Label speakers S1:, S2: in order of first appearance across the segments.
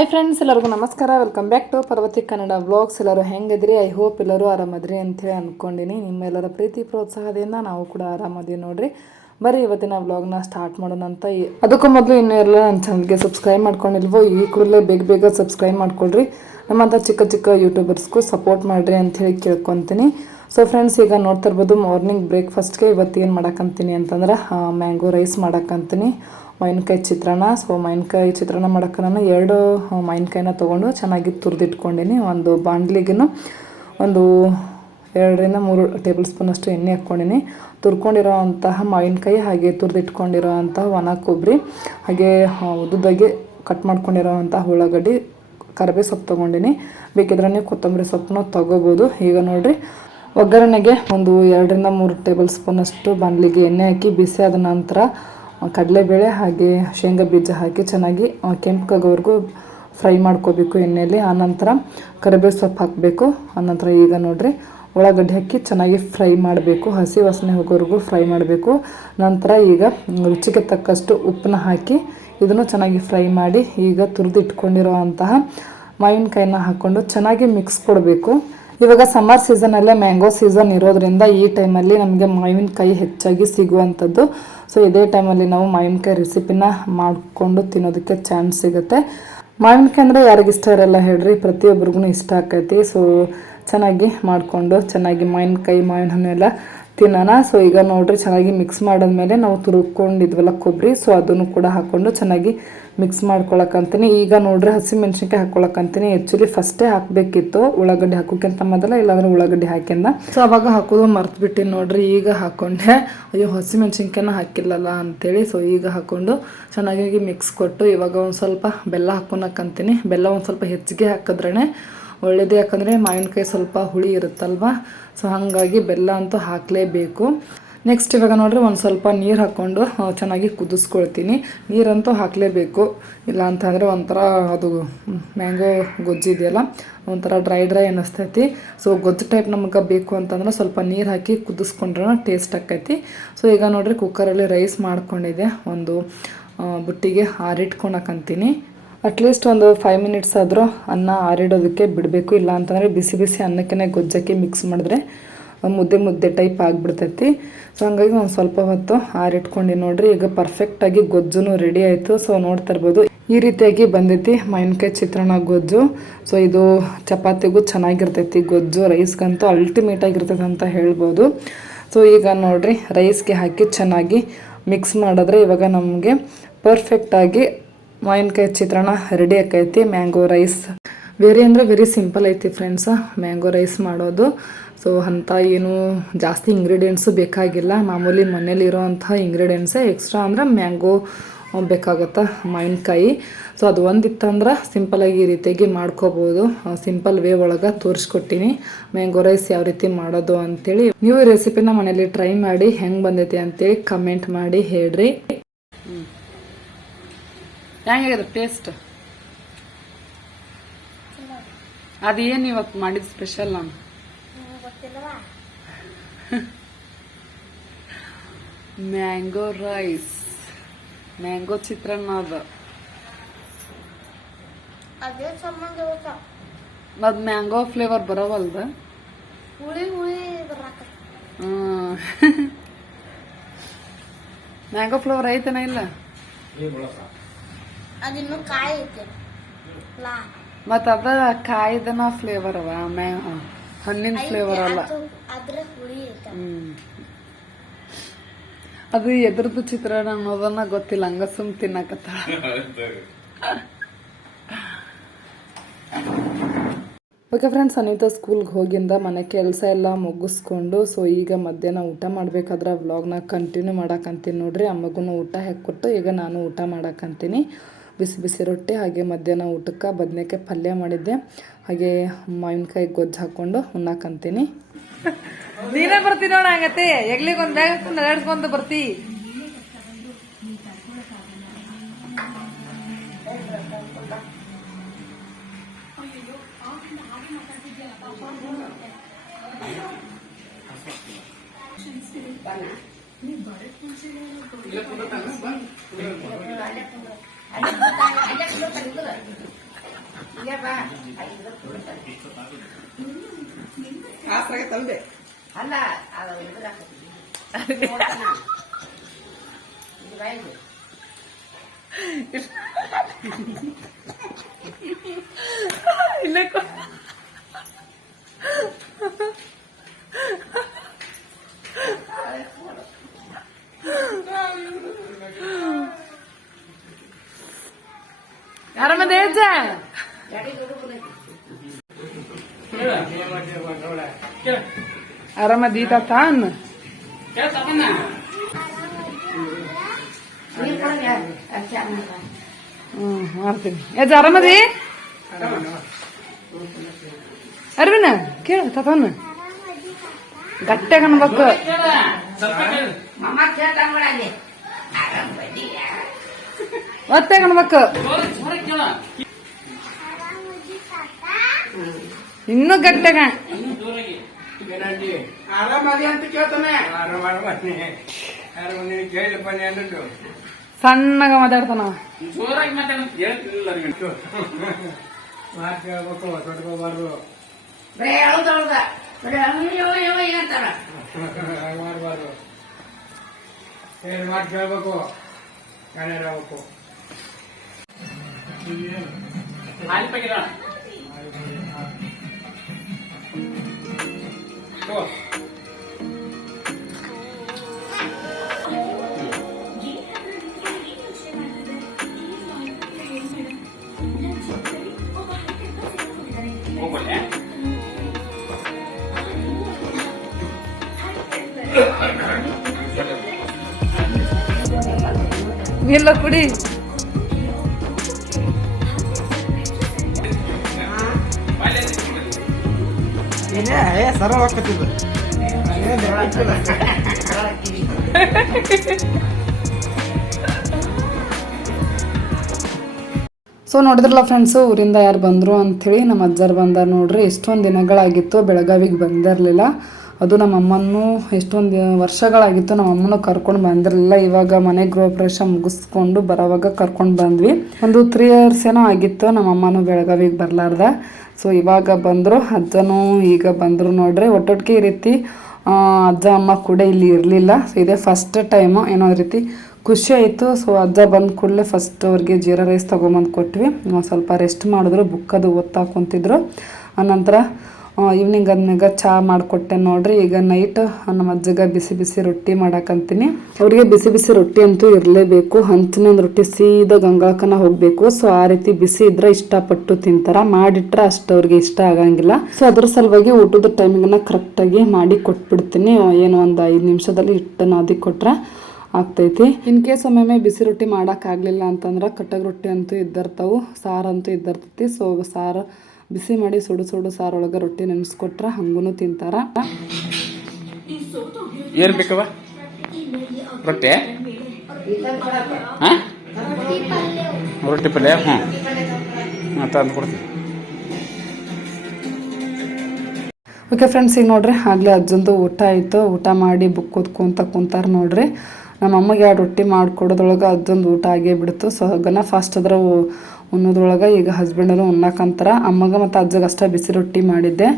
S1: Hi friends ಎಲ್ಲರಿಗೂ ನಮಸ್ಕಾರ. Welcome back to Parvathi Kannada vlogs ಎಲ್ಲರೂ ಹೆಂಗಿದ್ರಿ? ಐ ಹೋಪ್ ಎಲ್ಲರೂ ಆರಾಮದ್ರಿ ಅಂತೇಳಿ ಅಂದ್ಕೊಂಡಿನಿ ನಿಮ್ಮೆಲ್ಲರ ಪ್ರೀತಿ, ಪ್ರೋತ್ಸಾಹದಿಂದ ನಾವು ಕೂಡ ಆರಾಮದೀವಿ ನೋಡ್ರಿ. ಬರೀ ಇವತ್ತಿನ ವ್ಲಾಗ್ನ ಸ್ಟಾರ್ಟ್ ಮಾಡೋಣ ಅಂತ ಅದಕ್ಕೂ ಮೊದಲು ಇನ್ನೂ ಎಲ್ಲ ನನ್ನ ಚಾನಲ್ಗೆ ಸಬ್ಸ್ಕ್ರೈಬ್ ಮಾಡ್ಕೊಂಡಿಲ್ವೋ, ಈ ಕೂಡಲೇ ಬೇಗ ಬೇಗ ಸಬ್ಸ್ಕ್ರೈಬ್ ಮಾಡ್ಕೊಳ್ರಿ. ನಮ್ಮಂಥ ಚಿಕ್ಕ ಚಿಕ್ಕ ಯೂಟ್ಯೂಬರ್ಸ್ಗೂ ಸಪೋರ್ಟ್ ಮಾಡಿರಿ ಅಂಥೇಳಿ ಕೇಳ್ಕೊತೀನಿ. ಸೊ ಫ್ರೆಂಡ್ಸ್ ಈಗ ನೋಡ್ತಾ ಇರ್ಬೋದು ಮಾರ್ನಿಂಗ್ ಬ್ರೇಕ್ಫಾಸ್ಟ್ಗೆ ಇವತ್ತು ಏನು ಮಾಡಕ್ಕಂತೀನಿ ಅಂತಂದ್ರೆ ಮ್ಯಾಂಗೋ ರೈಸ್ ಮಾಡಕ್ಕಂತೀನಿ ಮಾವಿನಕಾಯಿ ಚಿತ್ರಾನ್ನ. ಸೊ ಮಾವಿನಕಾಯಿ ಚಿತ್ರಾನ್ನ ಮಾಡೋಕ್ಕೆ ನಾನು ಎರಡು ಮಾವಿನಕಾಯಿನ ತೊಗೊಂಡು ಚೆನ್ನಾಗಿ ತುರಿದಿಟ್ಕೊಂಡಿನಿ. ಒಂದು ಬಾಂಡ್ಲಿಗೂ ಒಂದು ಎರಡರಿಂದ ಮೂರು ಟೇಬಲ್ ಸ್ಪೂನಷ್ಟು ಎಣ್ಣೆ ಹಾಕ್ಕೊಂಡಿನಿ. ತುರ್ಕೊಂಡಿರೋ ಅಂತಹ ಮಾವಿನಕಾಯಿ ಹಾಗೆ ತುರಿದಿಟ್ಕೊಂಡಿರೋ ಅಂತಹ ಒಣ ಕೊಬ್ಬರಿ, ಹಾಗೆ ಉದ್ದುದಾಗಿ ಕಟ್ ಮಾಡ್ಕೊಂಡಿರೋ ಅಂತಹ ಉಳ್ಳಾಗಡ್ಡಿ, ಕರಿಬೇವು ಸೊಪ್ಪು ತೊಗೊಂಡಿನಿ. ಬೇಕಿದ್ರೆ ನೀವು ಕೊತ್ತಂಬರಿ ಸೊಪ್ಪನ್ನ ತೊಗೋಬೋದು. ಈಗ ನೋಡಿರಿ, ಒಗ್ಗರಣೆಗೆ ಒಂದು ಎರಡರಿಂದ ಮೂರು ಟೇಬಲ್ ಸ್ಪೂನಷ್ಟು ಬಾಣಲಿಗೆ ಎಣ್ಣೆ ಹಾಕಿ ಬಿಸಿ ಆದ ನಂತರ ಕಡಲೆಬೇಳೆ ಹಾಗೆ ಶೇಂಗಾ ಬೀಜ ಹಾಕಿ ಚೆನ್ನಾಗಿ ಕೆಂಪಗಾಗೋವರೆಗೂ ಫ್ರೈ ಮಾಡ್ಕೋಬೇಕು ಎಣ್ಣೆಯಲ್ಲಿ. ಆನಂತರ ಕರಿಬೇವು ಸೊಪ್ಪು ಹಾಕಬೇಕು. ಆನಂತರ ಈಗ ನೋಡಿರಿ, ಉಳ್ಳಾಗಡ್ಡೆ ಹಾಕಿ ಚೆನ್ನಾಗಿ ಫ್ರೈ ಮಾಡಬೇಕು. ಹಸಿ ವಾಸನೆ ಹೋಗೋವರೆಗೂ ಫ್ರೈ ಮಾಡಬೇಕು. ನಂತರ ಈಗ ರುಚಿಗೆ ತಕ್ಕಷ್ಟು ಉಪ್ಪನ್ನ ಹಾಕಿ ಇದನ್ನು ಚೆನ್ನಾಗಿ ಫ್ರೈ ಮಾಡಿ ಈಗ ತುರಿದು ಇಟ್ಕೊಂಡಿರೋ ಮಾವಿನಕಾಯಿನ ಹಾಕ್ಕೊಂಡು ಚೆನ್ನಾಗಿ ಮಿಕ್ಸ್ ಕೊಡಬೇಕು. ಇವಾಗ ಸಮ್ಮರ್ ಸೀಸನಲ್ಲೇ ಮ್ಯಾಂಗೋ ಸೀಸನ್ ಇರೋದ್ರಿಂದ ಈ ಟೈಮಲ್ಲಿ ನಮಗೆ ಮಾವಿನಕಾಯಿ ಹೆಚ್ಚಾಗಿ ಸಿಗುವಂಥದ್ದು ಸೊ ಇದೇ ಟೈಮಲ್ಲಿ ನಾವು ಮಾವಿನಕಾಯಿ ರೆಸಿಪಿನ ಮಾಡಿಕೊಂಡು ತಿನ್ನೋದಕ್ಕೆ ಚಾನ್ಸ್ ಸಿಗುತ್ತೆ. ಮಾವಿನಕಾಯಿ ಅಂದರೆ ಯಾರಿಗೆ ಇಷ್ಟ ಇರಲ್ಲ ಹೇಳ್ರಿ. ಪ್ರತಿಯೊಬ್ಬರಿಗೂ ಇಷ್ಟ ಆಕೈತಿ. ಸೊ ಚೆನ್ನಾಗಿ ಮಾಡಿಕೊಂಡು ಚೆನ್ನಾಗಿ ಮಾವಿನಕಾಯಿ ಮಾವಿನ ಹಣ್ಣು ಎಲ್ಲ ತಿನ್ನೋಣ. ಸೊ ಈಗ ನೋಡ್ರಿ ಚೆನ್ನಾಗಿ ಮಿಕ್ಸ್ ಮಾಡಿದ್ಮೇಲೆ ನಾವು ತುರ್ಕೊಂಡಿದ್ವಲ್ಲ ಕೊಬ್ಬರಿ. ಸೊ ಅದನ್ನು ಕೂಡ ಹಾಕ್ಕೊಂಡು ಚೆನ್ನಾಗಿ ಮಿಕ್ಸ್ ಮಾಡ್ಕೊಳಕ್ಕಂತೀನಿ. ಈಗ ನೋಡ್ರಿ ಹಸಿ ಮೆಣಸಿನ್ಕಾಯಿ ಹಾಕ್ಕೊಳಕ್ಕಂತೀನಿ ಆ್ಯಕ್ಚುಲಿ ಫಸ್ಟೇ ಹಾಕಬೇಕಿತ್ತು. ಉಳ್ಳಾಗಡ್ಡಿ ಹಾಕೋಕ್ಕಿಂತ ಮೊದಲ, ಇಲ್ಲಾಂದ್ರೆ ಉಳ್ಳಾಗಡ್ಡಿ ಹಾಕಿಂದ. ಸೊ ಅವಾಗ ಹಾಕೋದು ಮರ್ತ್ಬಿಟ್ಟು ನೋಡ್ರಿ. ಈಗ ಹಾಕೊಂಡೆ. ಅಯ್ಯೋ ಹಸಿ ಮೆಣಸಿನ್ಕಾಯಿನ ಹಾಕಿಲ್ಲಲ್ಲ ಅಂತೇಳಿ. ಸೊ ಈಗ ಹಾಕೊಂಡು ಚೆನ್ನಾಗಿ ಮಿಕ್ಸ್ ಕೊಟ್ಟು ಇವಾಗ ಒಂದು ಸ್ವಲ್ಪ ಬೆಲ್ಲ ಹಾಕೊಳಕ್ಕಂತೀನಿ. ಬೆಲ್ಲ ಒಂದು ಸ್ವಲ್ಪ ಹೆಚ್ಚಿಗೆ ಹಾಕಿದ್ರೇ ಒಳ್ಳೇದು. ಯಾಕಂದರೆ ಮಾವಿನಕಾಯಿ ಸ್ವಲ್ಪ ಹುಳಿ ಇರುತ್ತಲ್ವ? ಸೊ ಹಾಗಾಗಿ ಬೆಲ್ಲ ಅಂತೂ ಹಾಕಲೇಬೇಕು. ನೆಕ್ಸ್ಟ್ ಇವಾಗ ನೋಡ್ರಿ ಒಂದು ಸ್ವಲ್ಪ ನೀರು ಹಾಕ್ಕೊಂಡು ಚೆನ್ನಾಗಿ ಕುದಿಸ್ಕೊಳ್ತೀನಿ. ನೀರಂತೂ ಹಾಕಲೇಬೇಕು. ಇಲ್ಲ ಅಂತಂದರೆ ಒಂಥರ ಅದು ಮ್ಯಾಂಗೋ ಗೊಜ್ಜು ಇದೆಯಲ್ಲ ಒಂಥರ ಡ್ರೈ ಡ್ರೈ ಅನ್ನಿಸ್ತೈತಿ. ಸೊ ಗೊಜ್ಜು ಟೈಪ್ ನಮಗೆ ಬೇಕು ಅಂತಂದ್ರೆ ಸ್ವಲ್ಪ ನೀರು ಹಾಕಿ ಕುದಿಸ್ಕೊಂಡ್ರೆ ಟೇಸ್ಟ್ ಆಕೈತಿ ಸೊ ಈಗ ನೋಡ್ರಿ ಕುಕ್ಕರಲ್ಲಿ ರೈಸ್ ಮಾಡ್ಕೊಂಡಿದ್ದೆ. ಒಂದು ಬುಟ್ಟಿಗೆ ಆರಿಟ್ಕೊಳಕಂತೀನಿ ಅಟ್ಲೀಸ್ಟ್ ಒಂದು ಫೈವ್ ಮಿನಿಟ್ಸ್ ಆದರೂ ಅನ್ನ ಆರಿಡೋದಕ್ಕೆ ಬಿಡಬೇಕು. ಇಲ್ಲ ಅಂತಂದರೆ ಬಿಸಿ ಬಿಸಿ ಅನ್ನಕ್ಕೆ ಗೊಜ್ಜಕ್ಕೆ ಮಿಕ್ಸ್ ಮಾಡಿದ್ರೆ ಮುದ್ದೆ ಮುದ್ದೆ ಟೈಪ್ ಆಗಿಬಿಡ್ತೈತಿ. ಸೊ ಹಂಗಾಗಿ ಒಂದು ಸ್ವಲ್ಪ ಹೊತ್ತು ಆರಿಟ್ಕೊಂಡು ನೋಡಿರಿ. ಈಗ ಪರ್ಫೆಕ್ಟಾಗಿ ಗೊಜ್ಜುನು ರೆಡಿ ಆಯಿತು. ಸೊ ನೋಡ್ತಾ ಇರ್ಬೋದು. ಈ ರೀತಿಯಾಗಿ ಬಂದೈತಿ ಮಾವಿನಕಾಯಿ ಚಿತ್ರಾನ್ನ ಗೊಜ್ಜು. ಸೊ ಇದು ಚಪಾತಿಗೂ ಚೆನ್ನಾಗಿರ್ತೈತಿ ಗೊಜ್ಜು. ರೈಸ್ಗಂತೂ ಅಲ್ಟಿಮೇಟ್ ಆಗಿರ್ತೈತೆ ಅಂತ ಹೇಳ್ಬೋದು. ಸೊ ಈಗ ನೋಡಿರಿ ರೈಸ್ಗೆ ಹಾಕಿ ಚೆನ್ನಾಗಿ ಮಿಕ್ಸ್ ಮಾಡಿದ್ರೆ ಇವಾಗ ನಮಗೆ ಪರ್ಫೆಕ್ಟಾಗಿ ಮಾವಿನಕಾಯಿ ಚಿತ್ರಾನ್ನ ರೆಡಿ ಆಕೈತಿ ಮ್ಯಾಂಗೋ ರೈಸ್ ವೆರಿ ಅಂದರೆ ವೆರಿ ಸಿಂಪಲ್ ಐತಿ ಫ್ರೆಂಡ್ಸ್ ಮ್ಯಾಂಗೋ ರೈಸ್ ಮಾಡೋದು. ಸೊ ಅಂಥ ಏನು ಜಾಸ್ತಿ ಇಂಗ್ರೀಡಿಯೆಂಟ್ಸು ಬೇಕಾಗಿಲ್ಲ. ಮಾಮೂಲಿ ಮನೇಲಿ ಇರೋವಂಥ ಇಂಗ್ರೀಡಿಯೆಂಟ್ಸೇ ಎಕ್ಸ್ಟ್ರಾ ಅಂದ್ರೆ ಮ್ಯಾಂಗೋ ಬೇಕಾಗುತ್ತೆ ಮಾವಿನಕಾಯಿ. ಸೊ ಅದು ಒಂದಿತ್ತಂದ್ರೆ ಸಿಂಪಲಾಗಿ ಈ ರೀತಿಯಾಗಿ ಮಾಡ್ಕೋಬೋದು. ಸಿಂಪಲ್ ವೇ ಒಳಗೆ ತೋರಿಸ್ಕೊಟ್ಟಿನಿ. ಮ್ಯಾಂಗೋ ರೈಸ್ ಯಾವ ರೀತಿ ಮಾಡೋದು ಅಂತೇಳಿ ನೀವು ಈ ರೆಸಿಪಿನ ಮನೇಲಿ ಟ್ರೈ ಮಾಡಿ ಹೆಂಗೆ ಬಂದೈತಿ ಅಂತೇಳಿ ಕಮೆಂಟ್ ಮಾಡಿ ಹೇಳ್ರಿ. ಹೆಂಗಿದೆ ಟೇಸ್ಟ್ ಅದೇನು ಇವತ್ತು ಮಾಡಿದ ಸ್ಪೆಷಲ್ ನಾನು? ಮ್ಯಾಂಗೋ ರೈಸ್ ಮ್ಯಾಂಗೋ ಚಿತ್ರಾನ್ನ ಅದು.
S2: ಅದೇ
S1: ಮ್ಯಾಂಗೋ ಫ್ಲೇವರ್ ಬರೋವಲ್ದ?
S2: ಹುಳಿ ಹುಳಿ ಬರಾಕ
S1: ಮ್ಯಾಂಗೋ ಫ್ಲೇವರ್ ಐತನ ಇಲ್ಲ?
S2: ಅದಿನ್ನು ಕಾಯಿ ಐತೆ.
S1: ಮತ್ತ ಅದ ಕಾಯ್ದನ ಫ್ಲೇವರ್ ಅವ ಮ್ಯಾ ಹಣ್ಣಿನ ಫ್ಲೇವರ್ ಅಲ್ಲ.
S2: ಅದು ಅದ್ರ ಹುಳಿ ಐತೆ.
S1: ಹ್ಮ್. ಅದು ಎದ್ರದ್ದು ಚಿತ್ರಾನ್ನ ಅನ್ನೋದನ್ನ ಗೊತ್ತಿಲ್ಲ ಹಂಗ ಸುಮ್ ತಿನ್ನಕತ್ತ ಓಕೆ ಫ್ರೆಂಡ್ಸ್ ಅನಿತಾ ಸ್ಕೂಲ್ಗೆ ಹೋಗಿಂದ ಮನೆ ಕೆಲಸ ಎಲ್ಲ ಮುಗಿಸ್ಕೊಂಡು ಸೊ ಈಗ ಮಧ್ಯಾಹ್ನ ಊಟ ಮಾಡ್ಬೇಕಾದ್ರೆ ವ್ಲಾಗ್ನ ಕಂಟಿನ್ಯೂ ಮಾಡಕ್ಕಂತೀನಿ ನೋಡ್ರಿ. ಅಮ್ಮಗೂ ಊಟ ಹಾಕಿಕೊಟ್ಟು ಈಗ ನಾನು ಊಟ ಮಾಡಕ್ಕಂತೀನಿ ಬಿಸಿ ಬಿಸಿ ರೊಟ್ಟಿ ಹಾಗೆ ಮಧ್ಯಾಹ್ನ ಊಟಕ್ಕೆ ಬದನೇಕಾಯಿ ಪಲ್ಯ ಮಾಡಿದ್ದೆ. ಹಾಗೆ ಮಾವಿನಕಾಯಿ ಗೊಜ್ಜು ಹಾಕ್ಕೊಂಡು ಉಣ್ಣಾಕಂತೀನಿ. ನೀನೇ ಬರ್ತೀನಿ ನೋಡ ಆಗತ್ತೆ ಎಗ್ಲಿಗೆ ಒಂದು ಬ್ಯಾಗ್ ಹಾಕೊಂಡು ನಡೆಸ್ಕೊಂಡು ಬರ್ತಿ.
S3: ಇಲ್ಲ ಆಸರಾಗ ತಂದೆ
S4: ಅಲ್ಲ
S1: ಇಲ್ಲ Oh, ಆರಾಮದ. ಆರಾಮದಿ ತಾನ್
S4: ಯಾರು? ಅದ್ ಚಾ ಮಾಡ್ಬಾ.
S1: ಹ್ಮ್ ಮಾಡ್ತೀನಿ ಅಜ್ಜ ಆರಾಮದಿ ಅರ್ವಿನ ಕೇಳ ತಾತನ್ ಗಟ್ಟಾಗ ಅನ್ಬೇಕು
S4: ಮಮ್ಮ ಕೇಳ್ತಾನ್
S1: ಏನೋ ಅನ್ಬೇಕು? ಇನ್ನೂ ಗಟ್ಟಾಗ. ಸಣ್ಣಗ ಮಾತಾಡ್ತಾನ
S3: ಮಾತು ಕೇಳ್ಬೇಕು? ತೊಡ್ಕೋಬಾರ್ದು
S4: ಬರೀ ಅಳ್ದು ಅಳ್ದ. ಬರೀ ಅಯ್ಯೋ ಅಯ್ಯೋ
S1: ಸೊ ನೋಡಿದ್ರಲ್ಲ ಫ್ರೆಂಡ್ಸು ಊರಿಂದ ಯಾರು ಬಂದರು ಅಂಥೇಳಿ ನಮ್ಮ ಅಜ್ಜರು ಬಂದಾರ ನೋಡ್ರಿ. ಇಷ್ಟೊಂದು ದಿನಗಳಾಗಿತ್ತು, ಬೆಳಗಾವಿಗೆ ಬಂದಿರಲಿಲ್ಲ. ಅದು ನಮ್ಮ ಅಮ್ಮನೂ ಎಷ್ಟೊಂದು ವರ್ಷಗಳಾಗಿತ್ತು ನಮ್ಮ ಅಮ್ಮನ ಕರ್ಕೊಂಡು ಬಂದಿರಲಿಲ್ಲ. ಇವಾಗ ಮನೆ ಗೃಹ ಪ್ರವೇಶ ಮುಗಿಸ್ಕೊಂಡು ಬರೋವಾಗ ಕರ್ಕೊಂಡು ಬಂದ್ವಿ. ಒಂದು ತ್ರೀ ಇಯರ್ಸ್ ಏನೋ ಆಗಿತ್ತು ನಮ್ಮ ಅಮ್ಮನೂ ಬೆಳಗಾವಿಗೆ ಬರಲಾರ್ದ. ಸೊ ಇವಾಗ ಬಂದರು, ಅಜ್ಜನೂ ಈಗ ಬಂದರು ನೋಡ್ರಿ. ಒಟ್ಟೊಟ್ಟಿಗೆ ಈ ರೀತಿ ಅಜ್ಜ, ಅಮ್ಮ ಕೂಡ ಇಲ್ಲಿ ಇರಲಿಲ್ಲ. ಸೊ ಇದೇ ಫಸ್ಟ್ ಟೈಮು ಏನೋ ರೀತಿ ಖುಷಿ ಆಯಿತು. ಸೊ ಅಜ್ಜ ಬಂದ ಕೂಡಲೇ ಫಸ್ಟ್ ಅವ್ರಿಗೆ ಜೀರಾ ರೈಸ್ ತೊಗೊಂಬಂದು ಕೊಟ್ವಿ. ಸ್ವಲ್ಪ ರೆಸ್ಟ್ ಮಾಡಿದ್ರು ಬುಕ್ ಅದು ಓದ್ತಾ ಕುಂತಿದ್ರು. ಆನಂತರ ಈವ್ನಿಂಗ್ ಆದ್ಮ್ಯಾಗ ಚಹಾ ಮಾಡಿಕೊಟ್ಟೆ ನೋಡ್ರಿ. ಈಗ ನೈಟ್ ನಮ್ಮ ಅಜ್ಜಗ ಬಿಸಿ ಬಿಸಿ ರೊಟ್ಟಿ ಮಾಡಾಕಂತೀನಿ. ಅವರಿಗೆ ಬಿಸಿ ಬಿಸಿ ರೊಟ್ಟಿ ಅಂತೂ ಇರಲೇಬೇಕು. ಹಂಚಿನ ರೊಟ್ಟಿ ಸೀದಾ ಗಂಗಾಕನ ಹೋಗಬೇಕು. ಸೊ ಆ ರೀತಿ ಬಿಸಿ ಇದ್ರೆ ಇಷ್ಟಪಟ್ಟು ತಿಂತಾರ. ಮಾಡಿಟ್ರೆ ಅಷ್ಟು ಅವ್ರಿಗೆ ಇಷ್ಟ ಆಗಂಗಿಲ್ಲ. ಸೊ ಅದ್ರ ಸಲುವಾಗಿ ಊಟದ ಟೈಮಿಂಗ್ನ ಕರೆಕ್ಟಾಗಿ ಮಾಡಿ ಕೊಟ್ಬಿಡ್ತೀನಿ. ಏನು ಒಂದು ಐದು ನಿಮಿಷದಲ್ಲಿ ಹಿಟ್ಟನ್ನು ನಾದಿ ಕೊಟ್ರೆ ಆಗ್ತೈತಿ. ಇನ್ ಕೇಸ್ ಒಮ್ಮೊಮ್ಮೆ ಬಿಸಿ ರೊಟ್ಟಿ ಮಾಡೋಕ್ಕಾಗಲಿಲ್ಲ ಅಂತಂದ್ರೆ ಕಟ್ಟಗ ರೊಟ್ಟಿ ಅಂತೂ ಇದ್ದಿರ್ತಾವು. ಸಾರಂತೂ ಇದ್ದಿರ್ತೈತಿ. ಸೊ ಸಾರು ಬಿಸಿ ಮಾಡಿ ಸುಡು ಸುಡು ಸಾರೊಳಗೆ ರೊಟ್ಟಿ ನೆನೆಸ್ಕೊಟ್ರೆ ಹಂಗೂ ತಿಂತಾರ.
S5: ಏನ್ ಬೇಕವ ರೊಟ್ಟಿ? ಹಾ? ರೊಟ್ಟಿ ಪಲ್ಯ ಹ್ಞೂ ಹಾಂ ತಂದು ಕೊಡ್ತೀನಿ.
S1: ಓಕೆ ಫ್ರೆಂಡ್ಸ್ ಈಗ ನೋಡ್ರಿ ಆಗಲೇ ಅಜ್ಜಂದು ಊಟ ಆಯಿತು. ಊಟ ಮಾಡಿ ಬುಕ್ ಓದ್ಕೊಂತ ಕುಂತಾರ ನೋಡ್ರಿ. ನಮ್ಮ ಅಮ್ಮಗೆ ಎರಡು ರೊಟ್ಟಿ ಮಾಡಿಕೊಡೋದ್ರೊಳಗೆ ಅಜ್ಜಂದು ಊಟ ಆಗೇ ಬಿಡ್ತು. ಸೊ ಗನ ಫಾಸ್ಟ್ ಅದ್ರ ಉಣ್ಣೋದ್ರೊಳಗೆ ಈಗ ಹಸ್ಬೆಂಡನು ಉಣ್ಣಾಕಂತಾರ ಅಮ್ಮಗ ಮತ್ತು ಅಜ್ಜಗೆ ಅಷ್ಟೇ ಬಿಸಿ ರೊಟ್ಟಿ ಮಾಡಿದ್ದೆ.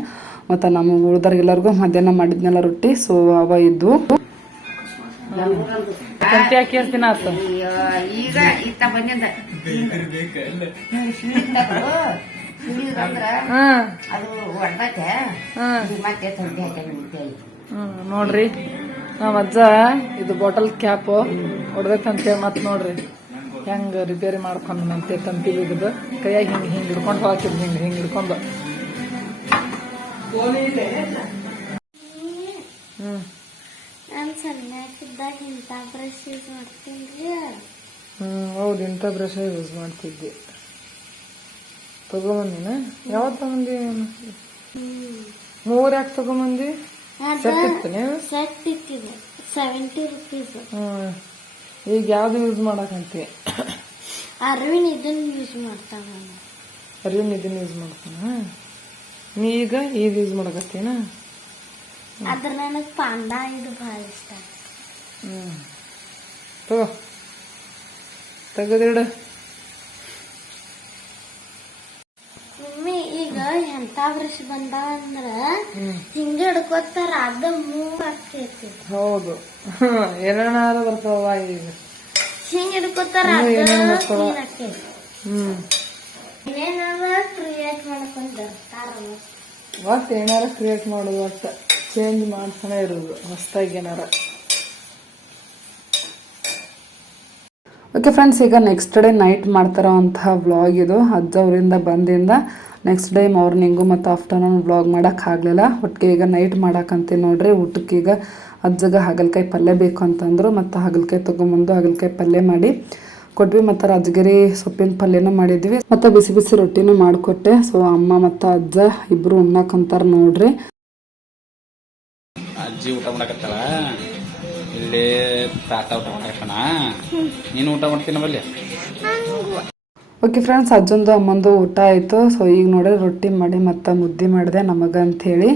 S1: ಮತ್ತು ನಮ್ಮ ಉಳ್ದವ್ರಿಗೆಲ್ಲರಿಗೂ ಮಧ್ಯಾಹ್ನ ಮಾಡಿದ್ನೆಲ್ಲ ರೊಟ್ಟಿ ಸೊ ಅವ ಇದ್ವು ನೋಡ್ರಿ. ನಮ್ಮ ಅಜ್ಜ ಇದು ಬಾಟಲ್ ಕ್ಯಾಪ್ ಹೊಡ್ದಂತೆ ಮತ್ ನೋಡ್ರಿ. ಹೆಂಗ ರಿಪೇರಿ ಮಾಡ್ಕೊಂಡಂತೆ ತಂತಿ ಬಿದ್ದದ ಕೈಯಾಗಿ ಹಿಂಗೆ ಹಿಂಗೆ ಹಿಡ್ಕೊಂಡು ಹಾಕಿದ್ ಹಿಂಗೆ ಹಿಂಗೆ ಹಿಡ್ಕೊಂಡು. ಹ್ಮ್.
S2: ನಾನು ಇಂಥ ಬ್ರಷ್ ಯೂಸ್ ಮಾಡ್ತೀನಿ
S1: ಹ್ಮ್ ಹೌದು ಇಂಥ ಬ್ರಷ್ ಯೂಸ್ ಮಾಡ್ತಿದ್ದೆ. ತಗೊಂಬಂದಿನ? ಯಾವತ್ತು ತಗೊಂಡಿ ಮೂರ್ ಯಾಕೆ ತಗೊಂಬಂದಿ? ಸೆಟ್ ಇತ್ತು ನೀವು
S2: ಸೆಟ್ ಇಕ್ಕಿದೆ ಸೆವೆಂಟಿ ರುಪೀಸ್
S1: ಹ್ಮ್. ಈಗ ಯಾವ್ದು ಯೂಸ್ ಮಾಡಕಂತಿ?
S2: ಅರವಿಂದ್ ಇದನ್ನ ಯೂಸ್ ಮಾಡ್ತಾನೆ.
S1: ಅರವಿಂದ್ ಇದನ್ನ ಯೂಸ್ ಮಾಡ್ತಾನ? ನೀ ಈಗ ಈಗ ಯೂಸ್ ಮಾಡಕತ್ತೀನ?
S2: ಅದ್ರ ನನಗೆ ಪಾಂಡಾ ಇದು ಭಾಳ ಇಷ್ಟ.
S1: ಹ್ಮ್. ತಗೋ. ತೆಗೆದಿಡು
S2: ಬ್ರಷ್ ಬಂದಾವ ಅಂದ್ರ ಹಿಂಗ ಹಿಡ್ಕೋತಾರ ಅದ ಮೂವ್ ಆಗ್ತೈತಿ.
S1: ಹೌದು. ಏನಾರ ಬರ್ತಾವ ಈಗ.
S2: ಹಿಂಗ್ ಹಿಡ್ಕೋತಾರ.
S1: ಹ್ಮ್.
S2: ಏನಾರ ಕ್ರಿಯೇಟ್ ಮಾಡ್ಕೊಂಡ್ ಬರ್ತಾರ
S1: ಒಟ್ಟು ಏನಾರ ಕ್ರಿಯೇಟ್ ಮಾಡೋದು ಒಟ್ಟು ಚೇಂಜ್ ಮಾಡ್ತಾನೆ ಇರೋದು ಹೊಸ್ದಾಗಿ ಏನಾರ. ಓಕೆ ಫ್ರೆಂಡ್ಸ್ ಈಗ ನೆಕ್ಸ್ಟ್ ಡೇ ನೈಟ್ ಮಾಡ್ತಾರೋ ಅಂತಹ ವ್ಲಾಗ್ ಇದು. ಅಜ್ಜವರಿಂದ ಬಂದಿಂದ ನೆಕ್ಸ್ಟ್ ಡೇ ಮಾರ್ನಿಂಗು ಮತ್ತು ಆಫ್ಟರ್ನೂನ್ ವ್ಲಾಗ್ ಮಾಡೋಕ್ಕಾಗಲಿಲ್ಲ ಒಟ್ಟಿಗೆ ಈಗ ನೈಟ್ ಮಾಡೋಕ್ಕಂತೀನಿ ನೋಡ್ರಿ. ಊಟಕ್ಕೆ ಈಗ ಅಜ್ಜಗೆ ಹಾಗಲಕಾಯಿ ಪಲ್ಯ ಬೇಕು ಅಂತಂದರು ಮತ್ತು ಹಾಗಲಕಾಯಿ ತೊಗೊಂಬಂದು ಹಾಗಲಕಾಯಿ ಪಲ್ಯ ಮಾಡಿ ಕೊಟ್ವಿ ಮತ್ತು ರಾಜಗಿರಿ ಸೊಪ್ಪಿನ ಪಲ್ಯನೂ ಮಾಡಿದ್ವಿ. ಮತ್ತು ಬಿಸಿ ಬಿಸಿ ರೊಟ್ಟಿನೂ ಮಾಡಿಕೊಟ್ಟೆ. ಸೊ ಅಮ್ಮ ಮತ್ತು ಅಜ್ಜ ಇಬ್ಬರು ಉಣ್ಣಕ್ಕಂತಾರೆ ನೋಡ್ರಿ.
S5: ಅಜ್ಜಿ ಊಟ ಮಾಡಕತ್ತಲ್ಲ ಇಲ್ಲಿ ತಾತ ಊಟ ಮಾಡಕತ್ತಾನ? ನೀನು ಊಟ ಮಾಡ್ತೀನಿ ಬಲ್ಲಿ?
S1: ಓಕೆ ಫ್ರೆಂಡ್ಸ್ ಅಜ್ಜಂದು, ಅಮ್ಮಂದು ಊಟ ಆಯಿತು. ಸೊ ಈಗ ನೋಡಿದ್ರೆ ರೊಟ್ಟಿ ಮಾಡಿ ಮತ್ತು ಮುದ್ದೆ ಮಾಡಿದೆ ನಮಗೆ ಅಂಥೇಳಿ.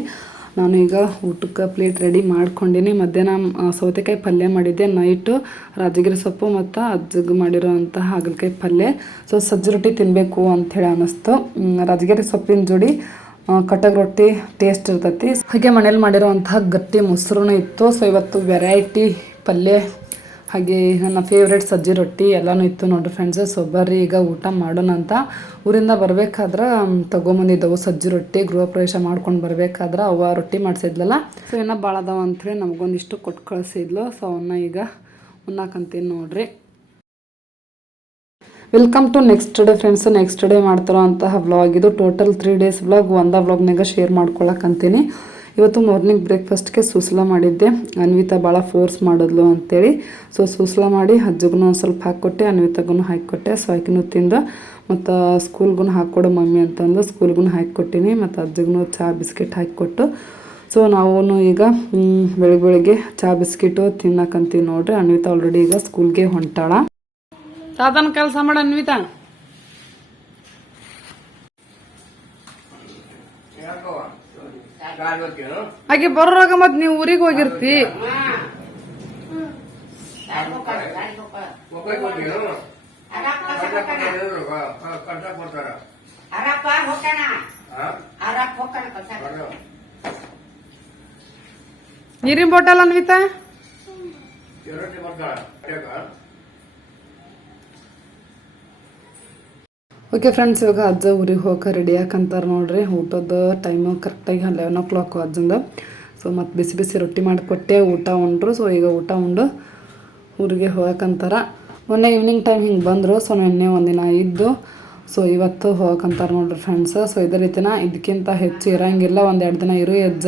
S1: ನಾನು ಈಗ ಊಟಕ್ಕೆ ಪ್ಲೇಟ್ ರೆಡಿ ಮಾಡ್ಕೊಂಡಿನಿ. ಮಧ್ಯಾಹ್ನ ಸೌತೆಕಾಯಿ ಪಲ್ಯ ಮಾಡಿದ್ದೆ ನೈಟು ರಾಜಗಿರಿ ಸೊಪ್ಪು ಮತ್ತು ಅಜ್ಜಗೆ ಮಾಡಿರೋವಂಥ ಹಾಗಲಕಾಯಿ ಪಲ್ಯ. ಸೊ ಸಜ್ಜೆ ರೊಟ್ಟಿ ತಿನ್ನಬೇಕು ಅಂಥೇಳಿ ಅನ್ನಿಸ್ತು ರಾಜಗಿರಿ ಸೊಪ್ಪಿನ ಜೋಡಿ ಕಟಗ್ ರೊಟ್ಟಿ ಟೇಸ್ಟ್ ಇರ್ತೈತಿ. ಹಾಗೆ ಮನೇಲಿ ಮಾಡಿರೋವಂತಹ ಗಟ್ಟಿ ಮೊಸರು ಇತ್ತು. ಸೊ ಇವತ್ತು ವೆರೈಟಿ ಪಲ್ಯ ಹಾಗೆ ನನ್ನ ಫೇವ್ರೆಟ್ ಸಜ್ಜಿ ರೊಟ್ಟಿ ಎಲ್ಲನೂ ಇತ್ತು ನೋಡ್ರಿ ಫ್ರೆಂಡ್ಸ್ ಸೊ ಬರ್ರಿ, ಈಗ ಊಟ ಮಾಡೋಣ ಅಂತ ಊರಿಂದ ಬರಬೇಕಾದ್ರೆ ತೊಗೊಂಬಂದಿದ್ದವು ಸಜ್ಜಿ ರೊಟ್ಟಿ. ಗೃಹ ಪ್ರವೇಶ ಮಾಡ್ಕೊಂಡು ಬರಬೇಕಾದ್ರೆ ಅವ ರೊಟ್ಟಿ ಮಾಡಿಸಿದ್ಲಲ್ಲ. ಸೊ ಏನೋ ಭಾಳ ಅದಾವ ಅಂತೇಳಿ ನಮಗೊಂದಿಷ್ಟು ಕೊಟ್ಟು ಕಳಿಸಿದ್ಲು. ಸೊ ಅವನ್ನ ಈಗ ಉಣ್ಣಾಕಂತೀನಿ ನೋಡ್ರಿ. Welcome to next day friends next day ಮಾಡ್ತಾರೋ ಅಂತಹ ವ್ಲಾಗ್ ಇದು ಟೋಟಲ್ ತ್ರೀ ಡೇಸ್ ವ್ಲಾಗ್ ಒಂದ ವ್ಲಾಗ್ನಾಗ ಶೇರ್ ಮಾಡ್ಕೊಳಕ್ಕಂತೀನಿ ಇವತ್ತು ಮಾರ್ನಿಂಗ್ ಬ್ರೇಕ್ಫಾಸ್ಟ್ಗೆ ಸುಸಲ ಮಾಡಿದ್ದೆ. ಅನ್ವಿತಾ ಭಾಳ ಫೋರ್ಸ್ ಮಾಡಿದ್ಲು ಅಂತೇಳಿ. ಸೊ ಸುಸಲ ಮಾಡಿ ಅಜ್ಜಗೂ ಒಂದು ಸ್ವಲ್ಪ ಹಾಕ್ಕೊಟ್ಟೆ ಅನ್ವಿತಾಗೂ ಹಾಕಿಕೊಟ್ಟೆ. ಸೊ ಆಕಿನೂ ತಿಂದು. ಮತ್ತು ಸ್ಕೂಲ್ಗೂ ಹಾಕ್ಕೊಡು ಮಮ್ಮಿ ಅಂತಂದು ಸ್ಕೂಲ್ಗೂ ಹಾಕಿಕೊಟ್ಟಿನಿ. ಮತ್ತು ಅಜ್ಜಗೂ ಚಹಾ ಬಿಸ್ಕೆಟ್ ಹಾಕಿಕೊಟ್ಟು. ಸೊ ನಾವು ಈಗ ಬೆಳಗ್ಗೆ ಬೆಳಿಗ್ಗೆ ಚಹಾ ಬಿಸ್ಕಿಟು ತಿನ್ನಕಂತೀವಿ ನೋಡ್ರಿ. ಅನ್ವಿತಾ ಆಲ್ರೆಡಿ ಈಗ ಸ್ಕೂಲ್ಗೆ ಹೊಂಟಾಳ. ತಾತನ ಕೆಲಸ ಮಾಡ ಅನ್ವಿತಾ. ಆಕೆ ಬರೋರಾಗ ಮತ್ ನೀವು ಊರಿಗೆ ಹೋಗಿರ್ತಿ. ನೀರಿನ ಬಾಟಲ್ ಅನ್ವಿತಾ
S3: ರೊಟ್ಟಿ ಬರ್ತಾರ ಯಾಕ
S1: ಓಕೆ ಫ್ರೆಂಡ್ಸ್ ಇವಾಗ ಅಜ್ಜ ಊರಿಗೆ ಹೋಗಕ್ಕೆ ರೆಡಿ ಯಾಕಂತಾರ ನೋಡ್ರಿ, ಊಟದ ಟೈಮು ಕರೆಕ್ಟಾಗಿ ಲೆವೆನ್ ಓ ಕ್ಲಾಕ್ ಅಜ್ಜಂದ. ಸೊ ಮತ್ತು ಬಿಸಿ ಬಿಸಿ ರೊಟ್ಟಿ ಮಾಡಿಕೊಟ್ಟೆ, ಊಟ ಉಂಡ್ರು. ಸೊ ಈಗ ಊಟ ಉಂಡು ಊರಿಗೆ ಹೋಗಕ್ಕಂತಾರ ಮೊನ್ನೆ ಈವ್ನಿಂಗ್ ಟೈಮ್ ಹಿಂಗೆ ಬಂದರು. ಸೊ ನಿನ್ನೆ ಒಂದಿನ ಇದ್ದು. ಸೊ ಇವತ್ತು ಹೋಗಕ್ಕಂತಾರೆ ನೋಡ್ರಿ ಫ್ರೆಂಡ್ಸ್ ಸೊ ಇದೇ ರೀತಿನ ಇದಕ್ಕಿಂತ ಹೆಚ್ಚು ಇರಂಗಿಲ್ಲ. ಒಂದು ಎರಡು ದಿನ ಇರು ಅಜ್ಜ.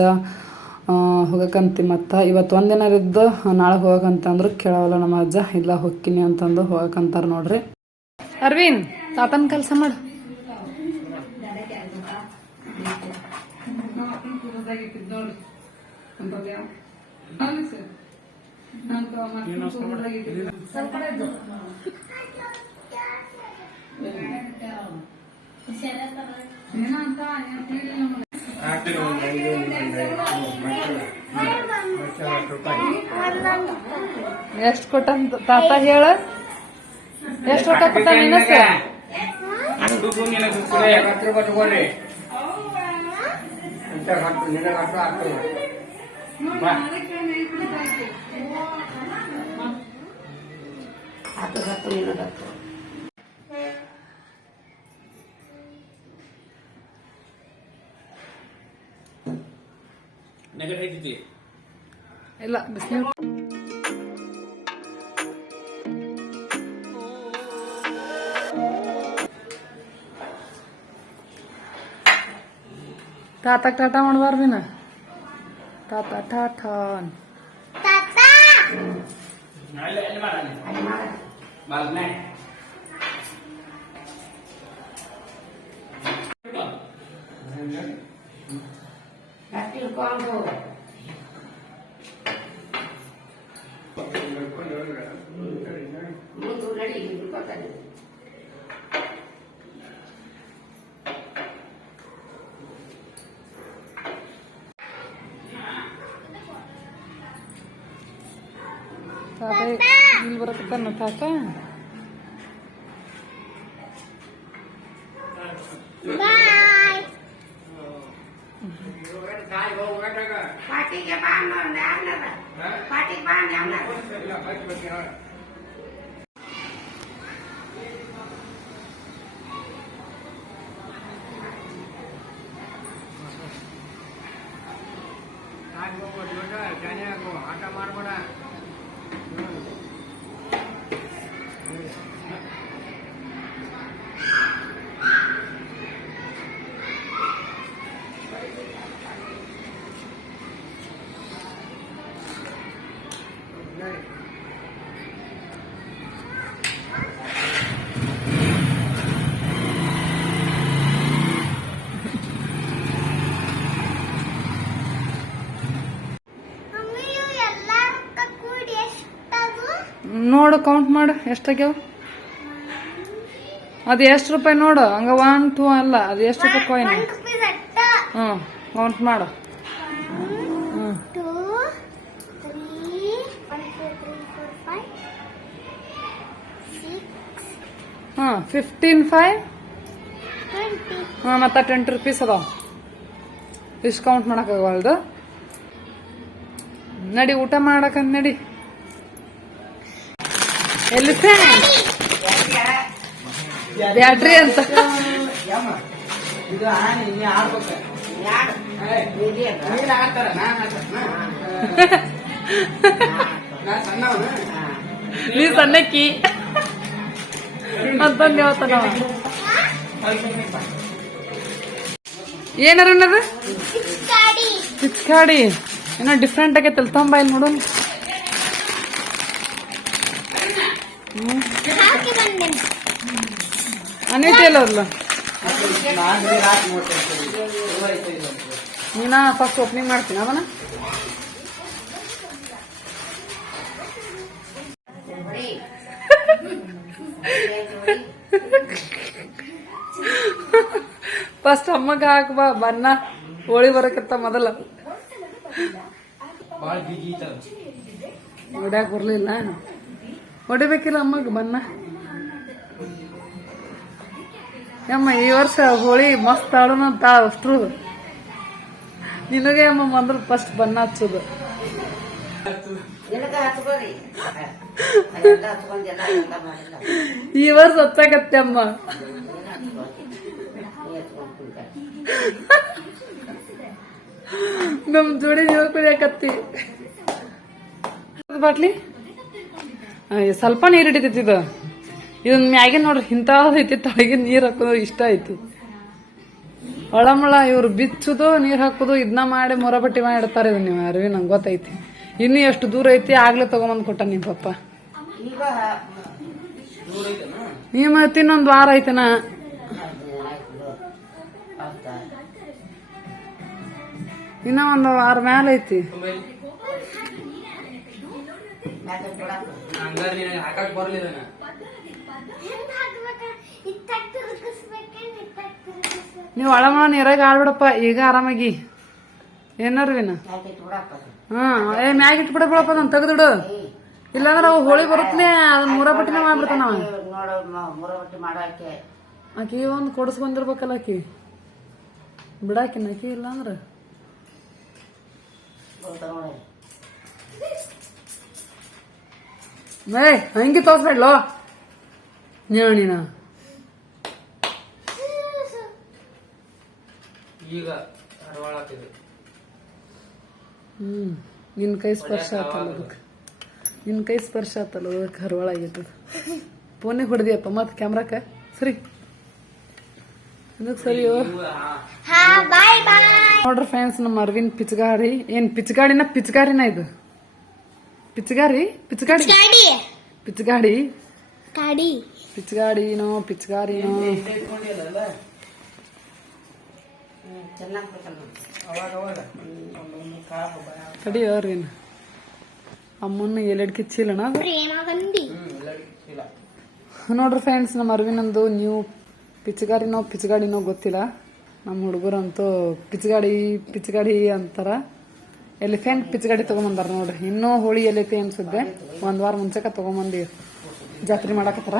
S1: ಹೋಗಕ್ಕಂತಿ ಮತ್ತು. ಇವತ್ತು ಒಂದಿನ ಇದ್ದು, ನಾಳೆ ಹೋಗಕ್ಕಂತಂದ್ರು ಕೇಳೋಲ್ಲ ನಮ್ಮ ಅಜ್ಜ. ಇಲ್ಲ, ಹೋಗ್ತೀನಿ ಅಂತಂದು ಹೋಗಕ್ಕಂತಾರ ನೋಡ್ರಿ. ಅರವಿಂದ್ ತಾತನ ಕೆಲಸ ಮಾಡು. ಎಷ್ಟು ಕೊಟ್ಟಂತ ತಾತ ಹೇಳ? ಎಷ್ಟು ರೊಕ್ಕ ಕೊಟ್ಟ ನೆನಸ?
S5: ಅಷ್ಟಕ್ಕೂ ನಿನಗೆ
S3: ಹತ್ತು ರೂಪಾಯಿ ತಗೊಳ್ಳಿ ಅಂತ ಹತ್ತು ನಿನಗೆ ಹತ್ತು ಹಾಕ್ತೀನಿ
S5: ಬಾ
S4: ಹತ್ತು ಹತ್ತು ನಿನಗೆ ಹತ್ತು
S5: ನೆಗಡಿ ಐತಿ
S1: ಇಲ್ಲ ಬಿಸಿನೀರು ತಾತಕ್ ಟಾಟಾ ಮಾಡ್ಬಾರ್ದಿನ ತಾತ ಟಾಟಾನ್
S5: ಅಲ್ಲಿ
S1: ತಾತ ಇಲ್ಲಿ ಬರಕತ್ತಾನ ತಾತ
S2: ಬಾಯ್
S3: ನೋಡು
S6: ಕೌಂಟ್ ಮಾಡು ಎಷ್ಟಾಗ್ಯಾವ? ಅದು ಎಷ್ಟು ರೂಪಾಯಿ ನೋಡು ಹಂಗ ಒನ್ ಟೂ ಅಲ್ಲ ಅದು ಎಷ್ಟು ರೂಪಾಯಿ ಕಾಯಿನ್ ಹ್ಞೂ ಕೌಂಟ್ ಮಾಡು. ಹ್ಞೂ ಹಾಂ ಫಿಫ್ಟೀನ್ ಫೈವ್ ಹಾಂ ಮತ್ತೆ ಟ್ವೆಂಟಿ ರುಪೀಸ್ ಅದಾವ. ಡಿಸ್ಕೌಂಟ್ ಕೌಂಟ್ ಮಾಡೋಕ್ಕಾಗವಲ್ದು ನಡಿ ಊಟ ಮಾಡಕಂತ ನಡಿ ಎಲ್ಲಿ ಬ್ಯಾಟ್ರಿ ಅಂತ
S3: ಇದು ನೀ ಆಡ್ಬೇಕು
S4: ಯಾರು ನಿಧಿ ಅದ
S3: ನೀನ್ ಆಡ್ತಾರ ನಾನ್ ಆಡ್ತಾರ ಬ್ಯಾಟ್ರಿ ಅಂತ.
S6: ನೀ ಸಣ್ಣಕ್ಕಿ. ಅಂತಂದು ಹೇಳ್ತಾನವ ಏನಾರ ಅನ್ನೋದು?
S2: ಗಾಡಿ
S6: ಪಿಚ್ಕಾಡಿ ಏನೋ ಡಿಫ್ರೆಂಟ್ ಆಗೈತಲ್ಲ ತೊಂಬ ಇಲ್ಲಿ ನೋಡು ಅಲ್ಲ
S3: ನಾನ್
S6: ಫಸ್ಟ್ ಓಪನಿಂಗ್ ಮಾಡ್ತೀನಿ ಅವನ? ಫಸ್ಟ್ ಅಮ್ಮಗ ಹಾಕ್ಬಾ ಬನ್ನ. ಹೋಳಿ ಬರಕತ್ತ ಮೊದಲ. ಹೊಡ್ಯಾಕ್ ಬರ್ಲಿಲ್ಲ. ಹೊಡಿಬೇಕಿಲ್ಲ ಅಮ್ಮಗ ಬನ್ನ. ಅಮ್ಮ ಈ ವರ್ಷ ಹೋಳಿ ಮಸ್ತ್ ಆಡೋಣ ಅಂತ ಅಷ್ಟ್ರು. ನಿನಗೆ ಅಮ್ಮ ಮೊದಲು ಫಸ್ಟ್ ಬನ್ನ ಹಚ್ಚೋದು. ಈ ವರ್ಷ ಹಚ್ಚಾಕತ್ತೆ ಅಮ್ಮ. ನಮ್ ಜೋಡಿ ನೀವು ಕುಡಿಯಾಕತ್ತಿ. ಬಾಟ್ಲಿ? ಸ್ವಲ್ಪ ನೀರು ಹಿಡಿತೈತಿ ಇದು. ಇದನ್ ಮ್ಯಾಗಿನ ನೋಡ್ರಿ ಇಂಥ ತಳಗಿ ನೀರ್ ಹಾಕೋದು ಇಷ್ಟ ಐತಿ ಒಳಮಳ ಇವ್ರು ಬಿಚ್ಚುದು, ನೀರ್ ಹಾಕುದು ಇದನ್ನ ಮಾಡಿ ಮೊರ ಬಟ್ಟಿ ಮಾಡಿ ಇಡ್ತಾರೆ ಇದು ನೀವು ಅರಿವಿ ನಂಗೆ ಗೊತ್ತೈತಿ. ಇನ್ನು ಎಷ್ಟು ದೂರ ಐತಿ, ಆಗ್ಲೇ ತಗೊಂಬಂದ್ ಕೊಟ್ಟ ನಿಮ್ ಪಪ್ಪ.
S4: ಈಗ
S6: ನೀ ಮತ್ತೆ ಇನ್ನೊಂದ್ ವಾರ ಐತನ ಇನ್ನ ಒಂದ್ ವಾರ ಮ್ಯಾಲ ಐತಿ.
S4: ಮ್ಯಾಲೆ
S3: ಒಳ ಹಾಕಕ್
S6: ನೀವು ನೀರಾಗ ಆಡ್ಬಿಡಪ್ಪ, ಈಗ ಆರಾಮಾಗಿ.
S4: ಕೊಡಾಕ
S6: ಹಾ, ಏ, ಮ್ಯಾಗ ಇಟ್ಬಿಡ ಬಿಡಪ್ಪ ಅದನ್ನ ತೆಗೆದಿಡು. ಇಲ್ಲಾಂದ್ರೆ ಅವು ಹೋಳಿ ಬರುತ್ತಲೇ ಅದನ್ನ ಮೂರ ಬಟ್ಟಿನ ಮಾಡ್ಬಿಡ್ತಾನ ಆಕಿ ಒಂದು ಕೊಡಿಸ್ಕೊಂಡಿರ್ಬೇಕಲ್ಲ ಆಕಿ. ಬಿಡಾಕಿನ ಆಕಿ ಇಲ್ಲಾಂದ್ರ.
S4: ಗೊತ್ತ ನೋಡಿ
S6: ಏ ಹಂಗೆ ತೋರ್ಸ್ಬೇಡ್ಲೋ ನೀನ.
S3: ಈಗ ಹ್ಞೂ
S6: ಹ್ಮ್ ನಿನ್ ಕೈ ಸ್ಪರ್ಶ ಆತಲ್ಲ ಅದಕ್ಕೆ. ನಿನ್ ಕೈ ಸ್ಪರ್ಶ ಆತಲ್ಲ ಅದಕ್ಕೆ ಹರವಾಳ ಆಗಿತ್ತು ಫೋನಿಗೆ ಹೊಡೆದಿಯಪ್ಪ ಮತ್ ಕ್ಯಾಮ್ರಾಕ ಸರಿ. ಅದಕ್ಕೆ ಸರಿಯೋ?
S2: ಬಾಯ್
S6: ನೋಡ್ರಿ ಫ್ರೆಂಡ್ಸ್ ನಮ್ಮ ಅರವಿಂದ್ ಪಿಚ್ಗಾಡಿ. ಏನ್ ಪಿಚ್ಗಾಡಿನ ಪಿಚಗಾರಿನ ಇದು? ಪಿಚ್ಗಾರಿ ಪಿಚ್ಗಾಡಿ
S2: ಗಾಡಿ.
S6: ಪಿಚ್ಗಾಡಿ
S2: ಗಾಡಿ
S3: ಅವಾಗ ಅವಾಗ.
S6: ತಡಿ ಅರವಿಂದ್ ಅಮ್ಮನ್ನ ಎಲ್ಲೆಡ್ ಕಿಚ್ಚಿಲ್ಲಣ ಅದು? ನೋಡ್ರಿ ಫ್ರೆಂಡ್ಸ್ ನಮ್ಮ ಅರವಿನಂದು ನೀವು ಪಿಚ್ಗಾರಿನೋ ಪಿಚ್ಗಾಡಿನೋ ಗೊತ್ತಿಲ್ಲ. ನಮ್ಮ ಹುಡುಗರಂತೂ ಪಿಚ್ಗಾಡಿ ಪಿಚ್ಗಾಡಿ ಅಂತಾರ. ಎಲಿಫೆಂಟ್ ಪಿಚ್ಗಡಿ ತಗೊಂಬಂದಾರ ನೋಡ್ರಿ. ಇನ್ನೂ ಹೋಳಿ ಎಲ್ಲೈತಿ ಅನ್ಸುತ್ತೆ. ಒಂದ್ ವಾರ ಮುಂಚೆಕ ತಗೊಂಬಂದಿ. ಜಾತ್ರೆ ಮಾಡಕತ್ತಾರ?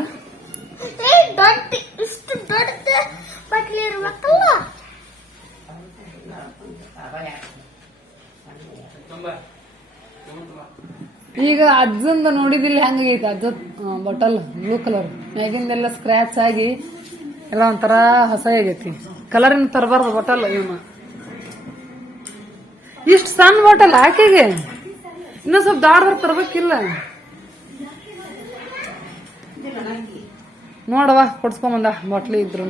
S6: ಈಗ ಅಜ್ಜಂದ ನೋಡಿದಿಲ್ಲ ಹೆಂಗೈತಿ ಅಜ್ಜ? ಬಟಲ್ ಬ್ಲೂ ಕಲರ್ ಮ್ಯಾಗಿಂದೆಲ್ಲ ಸ್ಕ್ರಾಚ್ ಆಗಿ ಎಲ್ಲ ಒಂಥರ ಹೊಸ ಆಗೈತಿ ಕಲರಿನ ತರಬಾರ್ದು ಬಟಲ್ ಇವನು. ಇಷ್ಟು ಸಣ್ಣ ಬಾಟಲ್ ಆಕೆಗೆ ಇನ್ನೂ ಸ್ವಲ್ಪ ದಾಡ್ದ್ರ ತರ್ಬೇಕಿಲ್ಲ. ನೋಡವ ಕೊಡ್ಸ್ಕೊಂಬಂದ ಬಾಟ್ಲಿ ಇದ್ರು